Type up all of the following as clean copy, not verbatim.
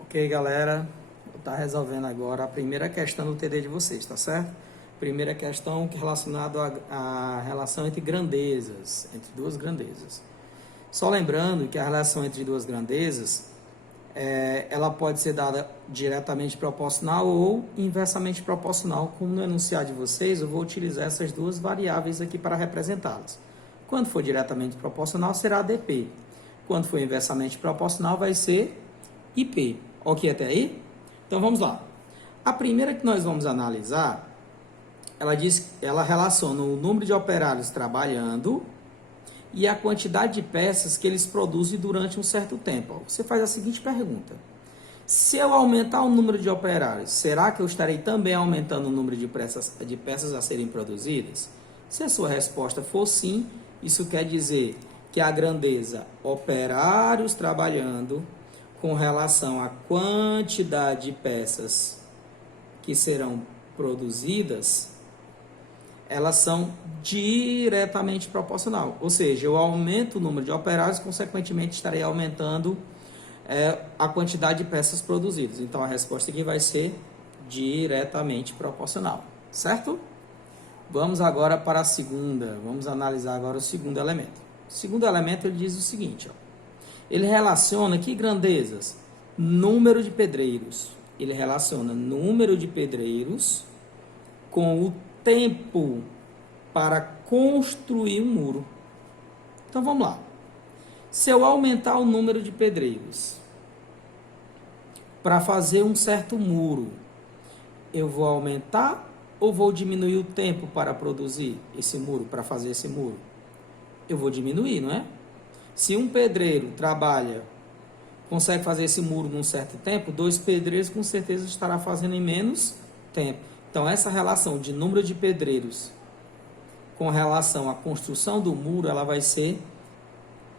Ok, galera, vou estar resolvendo agora a primeira questão do TD de vocês, tá certo? Primeira questão relacionada à relação entre grandezas, entre duas grandezas. Só lembrando que a relação entre duas grandezas, ela pode ser dada diretamente proporcional ou inversamente proporcional. Como no enunciado de vocês, eu vou utilizar essas duas variáveis aqui para representá-las. Quando for diretamente proporcional, será dp. Quando for inversamente proporcional, vai ser ip. Ok até aí? Então vamos lá. A primeira que nós vamos analisar, ela relaciona o número de operários trabalhando e a quantidade de peças que eles produzem durante um certo tempo. Você faz a seguinte pergunta: se eu aumentar o número de operários, será que eu estarei também aumentando o número de peças a serem produzidas? Se a sua resposta for sim, isso quer dizer que a grandeza operários trabalhando com relação à quantidade de peças que serão produzidas, elas são diretamente proporcional. Ou seja, eu aumento o número de operários, consequentemente estarei aumentando a quantidade de peças produzidas. Então a resposta aqui vai ser diretamente proporcional, certo? Vamos agora para a segunda. Vamos analisar agora o segundo elemento. O segundo elemento ele diz o seguinte, ó. Ele relaciona que grandezas? Número de pedreiros. Ele relaciona número de pedreiros com o tempo para construir um muro. Então vamos lá. Se eu aumentar o número de pedreiros para fazer um certo muro, eu vou aumentar ou vou diminuir o tempo para produzir esse muro, para fazer esse muro? Eu vou diminuir, não é? Se um pedreiro consegue fazer esse muro num certo tempo, 2 pedreiros com certeza estará fazendo em menos tempo. Então, essa relação de número de pedreiros com relação à construção do muro, ela vai ser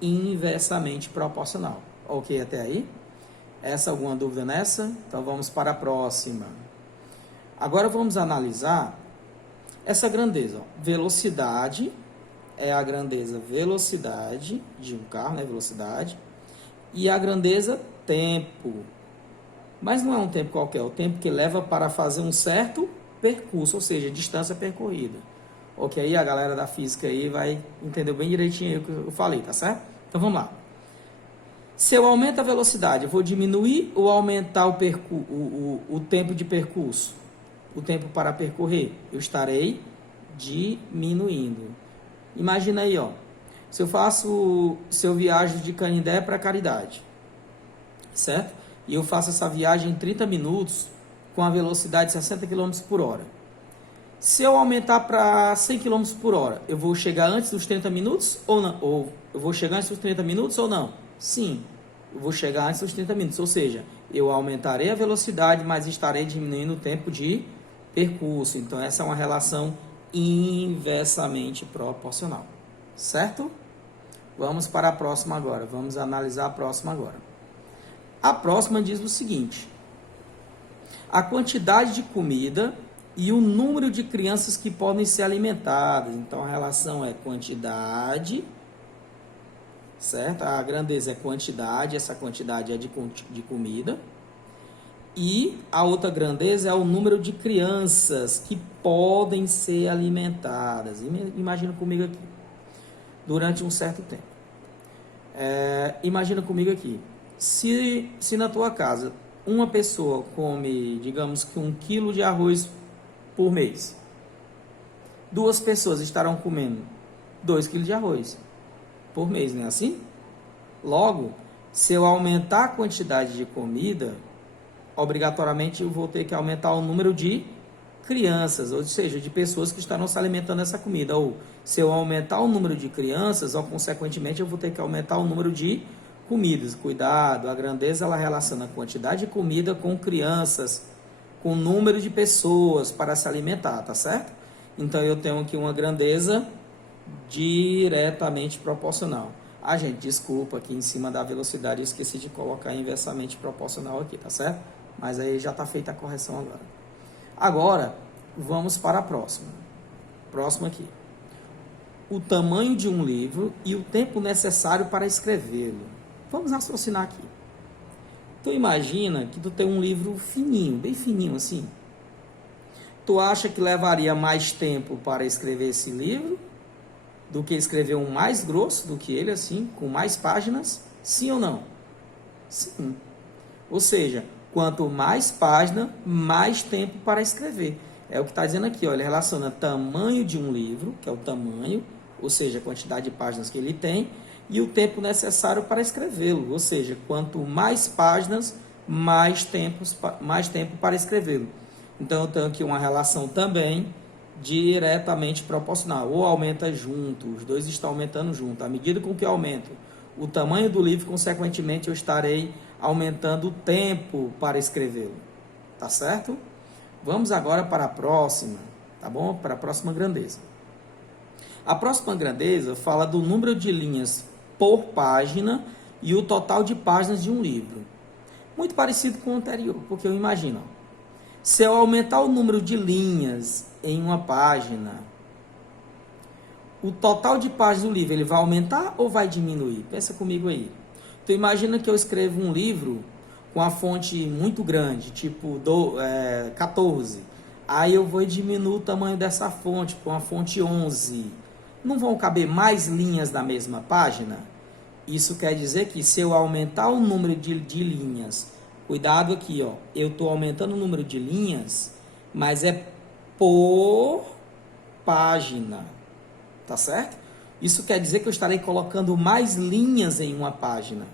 inversamente proporcional. Ok até aí? Essa alguma dúvida nessa? Então, vamos para a próxima. Agora, vamos analisar essa grandeza. Ó. Velocidade é a grandeza velocidade de um carro, né? Velocidade. E a grandeza tempo. Mas não é um tempo qualquer, é o tempo que leva para fazer um certo percurso, ou seja, distância percorrida. Ok, aí a galera da física aí vai entender bem direitinho o que eu falei, tá certo? Então vamos lá. Se eu aumento a velocidade, eu vou diminuir ou aumentar o tempo de percurso? O tempo para percorrer? Eu estarei diminuindo. Imagina aí, ó. Se eu viajo de Canindé para Caridade, certo? E eu faço essa viagem em 30 minutos com a velocidade de 60 km por hora. Se eu aumentar para 100 km por hora, eu vou chegar antes dos 30 minutos ou não? Ou eu vou chegar antes dos 30 minutos ou não? Sim, eu vou chegar antes dos 30 minutos. Ou seja, eu aumentarei a velocidade, mas estarei diminuindo o tempo de percurso. Então, essa é uma relação inversamente proporcional. Certo? Vamos para a próxima agora. Vamos analisar a próxima agora. A próxima diz o seguinte: a quantidade de comida e o número de crianças que podem ser alimentadas. Então, a relação é quantidade, certo? A grandeza é quantidade, essa quantidade é de comida. E a outra grandeza é o número de crianças que podem ser alimentadas. Imagina comigo aqui, durante um certo tempo. Imagina comigo aqui, se na tua casa uma pessoa come, digamos que 1 quilo de arroz por mês, 2 pessoas estarão comendo 2 quilos de arroz por mês, não é assim? Logo, se eu aumentar a quantidade de comida, obrigatoriamente eu vou ter que aumentar o número de crianças, ou seja, de pessoas que estarão se alimentando dessa comida. Ou se eu aumentar o número de crianças, ou consequentemente eu vou ter que aumentar o número de comidas. Cuidado, a grandeza ela relaciona a quantidade de comida com crianças, com o número de pessoas para se alimentar, tá certo? Então eu tenho aqui uma grandeza diretamente proporcional. Gente, desculpa, aqui em cima da velocidade eu esqueci de colocar inversamente proporcional aqui, tá certo? Mas aí já está feita a correção agora. Agora, vamos para a próxima. Próximo aqui. O tamanho de um livro e o tempo necessário para escrevê-lo. Vamos raciocinar aqui. Tu imagina que tu tem um livro fininho, bem fininho assim. Tu acha que levaria mais tempo para escrever esse livro do que escrever um mais grosso do que ele, assim, com mais páginas? Sim ou não? Sim. Ou seja, quanto mais página, mais tempo para escrever. É o que está dizendo aqui, ó, ele relaciona tamanho de um livro, que é o tamanho, ou seja, a quantidade de páginas que ele tem, e o tempo necessário para escrevê-lo. Ou seja, quanto mais páginas, mais tempo para escrevê-lo. Então, eu tenho aqui uma relação também diretamente proporcional. Ou aumenta junto, os dois estão aumentando junto. À medida com que eu aumento o tamanho do livro, consequentemente, eu estarei aumentando o tempo para escrevê-lo. Tá certo? Vamos agora para a próxima, tá bom? Para a próxima grandeza. A próxima grandeza fala do número de linhas por página e o total de páginas de um livro. Muito parecido com o anterior, porque eu imagino, se eu aumentar o número de linhas em uma página, o total de páginas do livro ele vai aumentar ou vai diminuir? Pensa comigo aí. Então imagina que eu escrevo um livro com a fonte muito grande, tipo 14. Aí eu vou diminuir o tamanho dessa fonte com a fonte 11. Não vão caber mais linhas na mesma página? Isso quer dizer que se eu aumentar o número de linhas, cuidado aqui, ó, eu estou aumentando o número de linhas, mas é por página, tá certo? Isso quer dizer que eu estarei colocando mais linhas em uma página.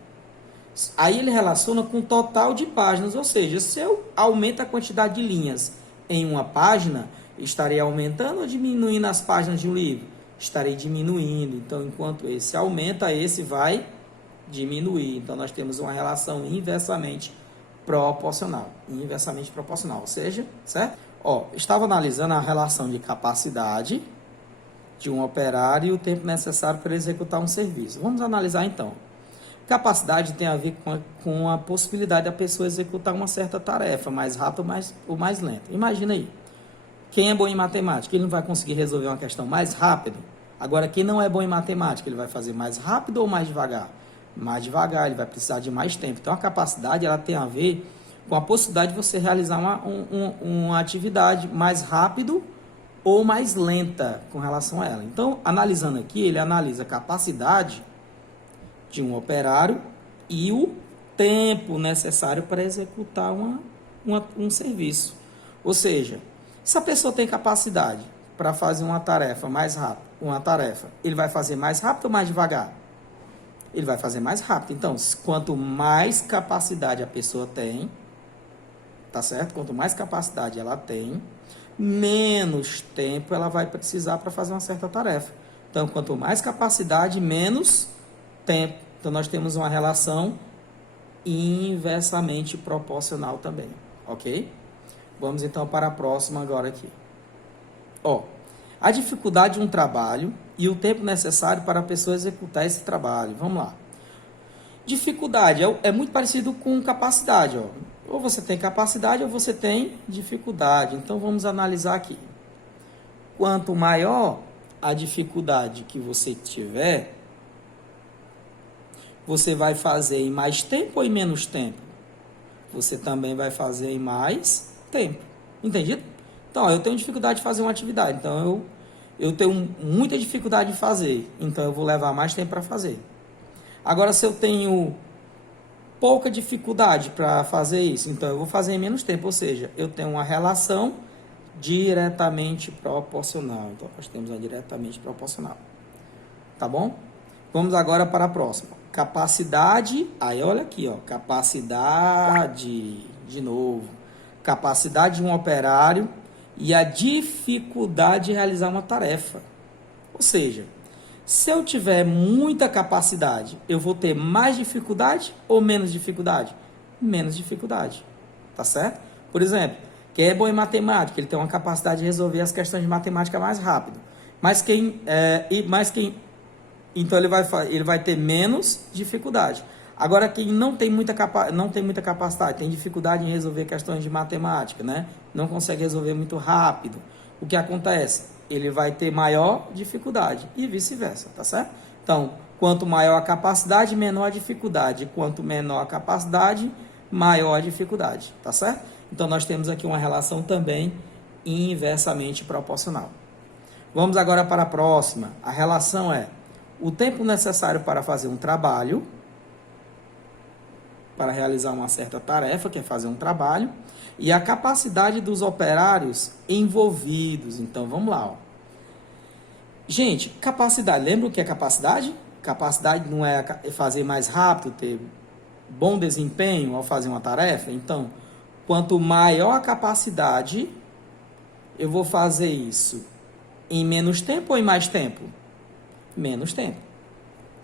Aí ele relaciona com o total de páginas, ou seja, se eu aumento a quantidade de linhas em uma página, estarei aumentando ou diminuindo as páginas de um livro? Estarei diminuindo. Então, enquanto esse aumenta, esse vai diminuir. Então, nós temos uma relação inversamente proporcional. Inversamente proporcional, ou seja, certo? Ó, estava analisando a relação de capacidade de um operário e o tempo necessário para executar um serviço. Vamos analisar então. Capacidade tem a ver com a possibilidade da pessoa executar uma certa tarefa mais rápido ou mais lento. Imagina aí. Quem é bom em matemática, ele não vai conseguir resolver uma questão mais rápido. Agora, quem não é bom em matemática, ele vai fazer mais rápido ou mais devagar? Mais devagar, ele vai precisar de mais tempo. Então, a capacidade ela tem a ver com a possibilidade de você realizar uma atividade mais rápido ou mais lenta com relação a ela. Então, analisando aqui, ele analisa a capacidade de um operário e o tempo necessário para executar um serviço. Ou seja, se a pessoa tem capacidade para fazer uma tarefa mais rápido, ele vai fazer mais rápido ou mais devagar? Ele vai fazer mais rápido. Então, quanto mais capacidade a pessoa tem, tá certo? Quanto mais capacidade ela tem, menos tempo ela vai precisar para fazer uma certa tarefa. Então, quanto mais capacidade, menos tempo. Então, nós temos uma relação inversamente proporcional também, ok? Vamos então para a próxima agora aqui. Ó, a dificuldade de um trabalho e o tempo necessário para a pessoa executar esse trabalho. Vamos lá. Dificuldade é muito parecido com capacidade, ó. Ou você tem capacidade ou você tem dificuldade. Então, vamos analisar aqui. Quanto maior a dificuldade que você tiver, você vai fazer em mais tempo ou em menos tempo? Você também vai fazer em mais tempo. Entendido? Então, eu tenho dificuldade de fazer uma atividade. Então, eu tenho muita dificuldade de fazer. Então, eu vou levar mais tempo para fazer. Agora, se eu tenho pouca dificuldade para fazer isso, então eu vou fazer em menos tempo. Ou seja, eu tenho uma relação diretamente proporcional. Então, nós temos a diretamente proporcional. Tá bom? Vamos agora para a próxima. Capacidade, aí olha aqui, ó, capacidade, de novo, capacidade de um operário e a dificuldade de realizar uma tarefa. Ou seja, se eu tiver muita capacidade, eu vou ter mais dificuldade ou menos dificuldade? Menos dificuldade, tá certo? Por exemplo, quem é bom em matemática, ele tem uma capacidade de resolver as questões de matemática mais rápido. Então ele vai ter menos dificuldade. Agora, quem não tem muita capacidade, tem dificuldade em resolver questões de matemática, né? Não consegue resolver muito rápido. O que acontece? Ele vai ter maior dificuldade e vice-versa, tá certo? Então, Quanto maior a capacidade, menor a dificuldade. Quanto menor a capacidade, maior a dificuldade, tá certo? Então, nós temos aqui uma relação também inversamente proporcional. Vamos agora para a próxima. A relação é o tempo necessário para fazer um trabalho, para realizar uma certa tarefa, que é fazer um trabalho, e a capacidade dos operários envolvidos. Então, vamos lá. Ó. Gente, capacidade. Lembra o que é capacidade? Capacidade não é fazer mais rápido, ter bom desempenho ao fazer uma tarefa? Então, quanto maior a capacidade, eu vou fazer isso em menos tempo ou em mais tempo? Menos tempo.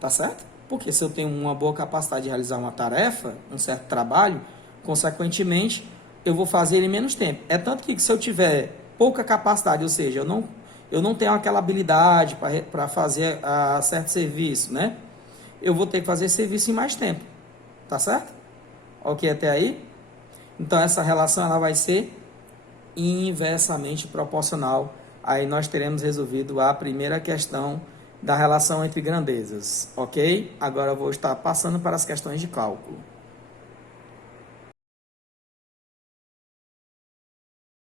Tá certo? Porque se eu tenho uma boa capacidade de realizar uma tarefa, um certo trabalho, consequentemente, eu vou fazer ele em menos tempo. É tanto que se eu tiver pouca capacidade, ou seja, eu não tenho aquela habilidade para fazer certo serviço, né? Eu vou ter que fazer serviço em mais tempo. Tá certo? Ok até aí? Então, essa relação ela vai ser inversamente proporcional. Aí nós teremos resolvido a primeira questão da relação entre grandezas, ok? Agora eu vou estar passando para as questões de cálculo.